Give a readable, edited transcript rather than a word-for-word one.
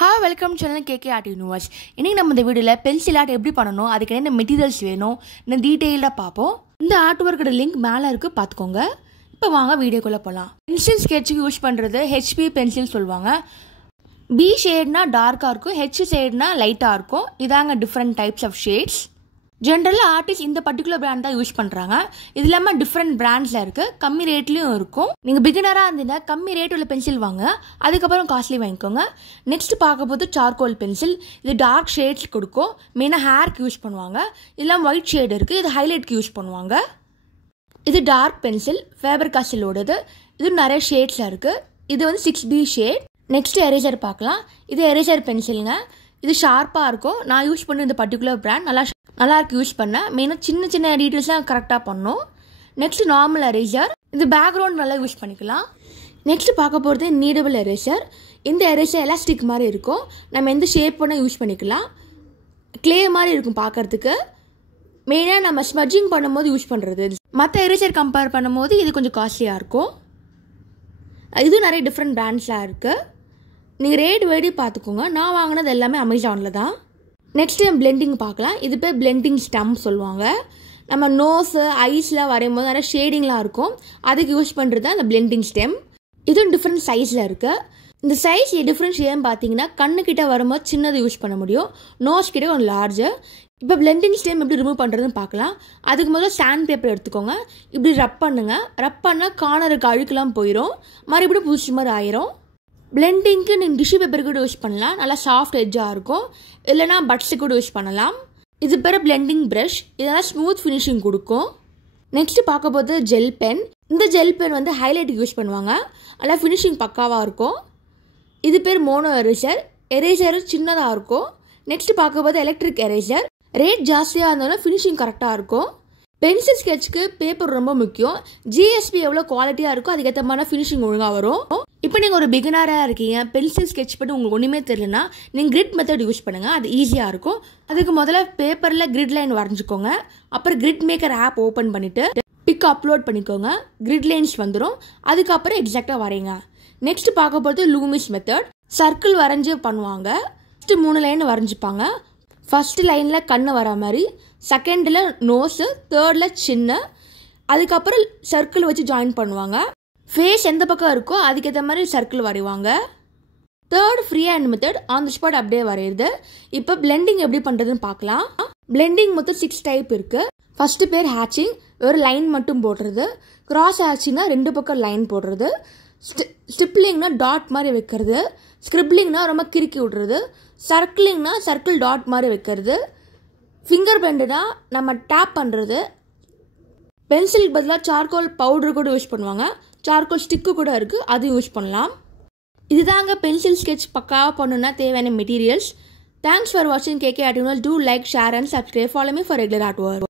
Hi, welcome to channel KK Art Universe. இன்னைக்கு நம்ம இந்த வீடியோல பென்சில் ஆர்ட் எப்படி பண்ணனும், அதுக்கு என்ன மெட்டீரியல்ஸ் வேணும், இன்னும் டீடைலா பாப்போம். இந்த ஆர்ட் வொர்க்கோட லிங்க் மேல இருக்கு பாத்துக்கோங்க. இப்போ வாங்க வீடியோக்குள்ள போலாம். பென்சில் ஸ்கெட்ச்க்கு யூஸ் பண்றது HB பென்சில் சொல்வாங்க. B ஷேட்னா டார்க்கா இருக்கும், H ஷேட்னா லைட்டா இருக்கும். இதாங்க டிஃபரண்ட் டைப்ஸ் ஆஃப் ஷேட்ஸ். ஜெனரலா ஆர்டிஸ்ட் இந்த பர்టిక్యులர் பிராண்ட் தான் யூஸ் பண்றாங்க. இது இல்லாம டிஃபரண்ட் பிராண்ட்ஸ்ல இருக்கு, கம்மி ரேட்லயும் இருக்கும். நீங்க பிகினரா இருந்தீங்கன்னா கம்மி ரேட் உள்ள பென்சில் வாங்க, அதுக்கப்புறம் காஸ்ட்லி வாங்கிக்கோங்க. நெக்ஸ்ட் பார்க்க போது சார்கோல் பென்சில். இது டார்க் ஷேட்ஸ் கொடுக்கும், மெயினா ஹேருக்கு யூஸ் பண்ணுவாங்க. இதெல்லாம் ஒயிட் ஷேட் இருக்கு, இது ஹைலைட்க்கு யூஸ் பண்ணுவாங்க. இது டார்க் பென்சில், ஃபேபர் காஸ்டிலோடது. இது நிறைய ஷேட்ஸ்ல இருக்கு. இது வந்து 6B ஷேட். நெக்ஸ்ட் எரேசர் பார்க்கலாம். இது எரேசர் பென்சிலுங்க. இது ஷார்ப்பா இருக்கும். நான் யூஸ் பண்ண இந்த பர்టిక్యులர் பிராண்ட் நல்லா இருக்கு யூஸ் பண்ண. மெயினாக சின்ன சின்ன டீட்டெயில்ஸ்லாம் கரெக்டாக பண்ணும். Next normal eraser. இது பேக்ரவுண்ட் நல்லா யூஸ் பண்ணிக்கலாம். நெக்ஸ்ட் பார்க்க போகிறது நீடபிள் எரேசர். இந்த எரேசர் எலாஸ்டிக் மாதிரி இருக்கும், நம்ம எந்த ஷேப் பண்ணால் யூஸ் பண்ணிக்கலாம். கிளே மாதிரி இருக்கும் பார்க்கறதுக்கு. மெயினாக நம்ம ஸ்மட்ஜிங் பண்ணும்போது யூஸ் பண்ணுறது. மற்ற எரேசர் கம்பேர் பண்ணும்போது இது கொஞ்சம் காஸ்ட்லியாக இருக்கும். இது நிறைய டிஃப்ரெண்ட் பிராண்ட்ஸ்லாம் இருக்குது. நீங்கள் ரேட் வேடி பார்த்துக்கோங்க. நான் வாங்கினது எல்லாமே அமேசானில் தான். நெக்ஸ்ட் பிளெண்டிங் பார்க்கலாம். இது பேர் பிளெண்டிங் ஸ்டம்ப் சொல்லுவாங்க. நம்ம நோஸு ஐஸ்லாம் வரையும்போது நிறைய ஷேடிங்லாம் இருக்கும், அதுக்கு யூஸ் பண்ணுறது தான் இந்த பிளெண்டிங் ஸ்டெம். இதுவும் டிஃப்ரெண்ட் சைஸில் இருக்குது. இந்த சைஸ் டிஃப்ரெண்ட் ஏன் பார்த்தீங்கன்னா கண்ணுக்கிட்ட வரும்போது சின்னது யூஸ் பண்ண முடியும், நோஸ் கிட்ட கொஞ்சம் லார்ஜு. இப்போ பிளெண்டிங் ஸ்டெம் எப்படி ரிமூவ் பண்ணுறதுன்னு பார்க்கலாம். அதுக்கு முதல்ல சாண்ட் பேப்பர் எடுத்துக்கோங்க. இப்படி ரப் பண்ணுங்க. ரப் பண்ணால் கார்னருக்கு அழுக்கெல்லாம் போயிடும், மறுபடியும் புதுசு மாதிரி ஆயிரும். பிளெண்டிங்க்கு நீங்கள் டிஷ்யூ பேப்பர் கூட யூஸ் பண்ணலாம், நல்லா சாஃப்ட் எட்ஜாக இருக்கும். இல்லைனா பட்ஸு கூட யூஸ் பண்ணலாம். இது பேர் பிளெண்டிங் ப்ரஷ். இதெல்லாம் ஸ்மூத் ஃபினிஷிங் கொடுக்கும். நெக்ஸ்ட் பார்க்க போது ஜெல் பென். இந்த ஜெல் பென் வந்து ஹைலைட்டுக்கு யூஸ் பண்ணுவாங்க, நல்லா ஃபினிஷிங் பக்காவாக இருக்கும். இது பேர் மோனோ எரேசர். எரேசர் சின்னதாக இருக்கும். நெக்ஸ்ட் பார்க்க போது எலக்ட்ரிக் எரேசர். ரேட் ஜாஸ்தியாக இருந்தாலும் ஃபினிஷிங் கரெக்டாக இருக்கும். பென்சில் ஸ்கெட்சுக்கு பேப்பர் ரொம்ப முக்கியம். ஜிஎஸ்பி எவ்வளோ குவாலிட்டியாக இருக்கோ அதுக்கேற்ற மாதிரி ஃபினிஷிங் ஒழுங்காக வரும். இப்போ நீங்கள் ஒரு பிகினராக இருக்கீங்க, பென்சில் ஸ்கெட்ச் பண்ணி உங்களுக்கு ஒன்றுமே தெரியலனா நீங்கள் கிரிட் மெத்தட் யூஸ் பண்ணுங்கள், அது ஈஸியாக இருக்கும். அதுக்கு முதல்ல பேப்பரில் கிரிட் லைன் வரைஞ்சிக்கோங்க. அப்புறம் கிரிட் மேக்கர் ஆப் ஓப்பன் பண்ணிவிட்டு பிக் அப்லோட் பண்ணிக்கோங்க. கிரிட் லைன்ஸ் வந்துடும். அதுக்கப்புறம் எக்ஸாக்டாக வரைங்க. நெக்ஸ்ட் பார்க்க போகிறது லூமிஸ் மெத்தட். சர்க்கிள் வரைஞ்சி பண்ணுவாங்க. First 3 line வரைஞ்சிப்பாங்க. ஃபர்ஸ்ட் லைனில் கண்ணு வர மாதிரி, செகண்டில் நோஸு, தேர்டில் சின்ன, அதுக்கப்புறம் சர்க்கிள் வச்சு ஜாயின் பண்ணுவாங்க. ஃபேஸ் எந்த பக்கம் இருக்கோ அதுக்கேற்ற மாதிரி சர்க்கிள் வரைவாங்க. Third free hand method, on the spot அப்படியே வரையுது. இப்போ பிளெண்டிங் எப்படி பண்ணுறதுன்னு பார்க்கலாம். பிளெண்டிங் மொத்தம் 6 டைப் இருக்குது. ஃபஸ்ட்டு பேர் ஹேட்சிங், ஒரு லைன் மட்டும் போடுறது. கிராஸ் ஹேட்சிங்னா 2 பக்கம் லைன் போடுறது. ஸ்டிப்லிங்னா டாட் மாதிரி வைக்கிறது. ஸ்கிரிப்லிங்னா ரொம்ப கிறுக்கி விடுறது. சர்க்கிளிங்னா சர்க்கிள் டாட் மாதிரி வைக்கிறது. ஃபிங்கர் பெண்டுனா நம்ம டேப் பண்ணுறது. பென்சிலுக்கு பதிலாக சார்கோல் பவுடர் கூட யூஸ் பண்ணுவாங்க. சார்கோல் ஸ்டிக்கு கூட இருக்குது, அது யூஸ் பண்ணலாம். இதுதாங்க பென்சில் ஸ்கெட்ச் பக்காவாக பண்ணணுன்னா தேவையான மெட்டீரியல்ஸ். தேங்க்ஸ் ஃபார் வாட்சிங் KK Art Universe. Do like, share and subscribe. Follow me for regular artwork.